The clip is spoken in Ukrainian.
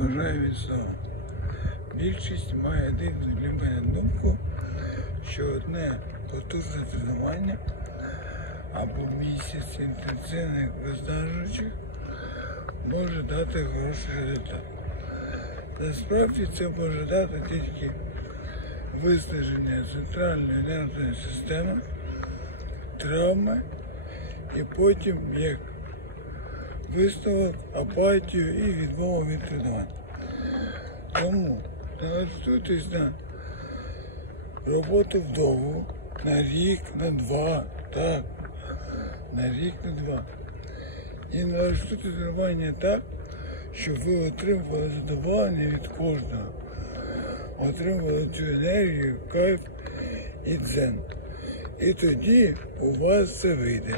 Вважаю відстав. Більшість має дивну для мене думку, що одне потужне тренування або місяць інтенсивних виснажуючих може дати хороший результат. Насправді це може дати тільки виснаження центральної нервної системи, травми і потім як висновок, апатію і відмову від тренувань. Тому налаштуйтесь на роботу вдовго, на рік, на два, так, на рік, на два. І налаштуйте тренування так, щоб ви отримували задоволення від кожного. Отримували цю енергію, кайф і дзен. І тоді у вас це вийде.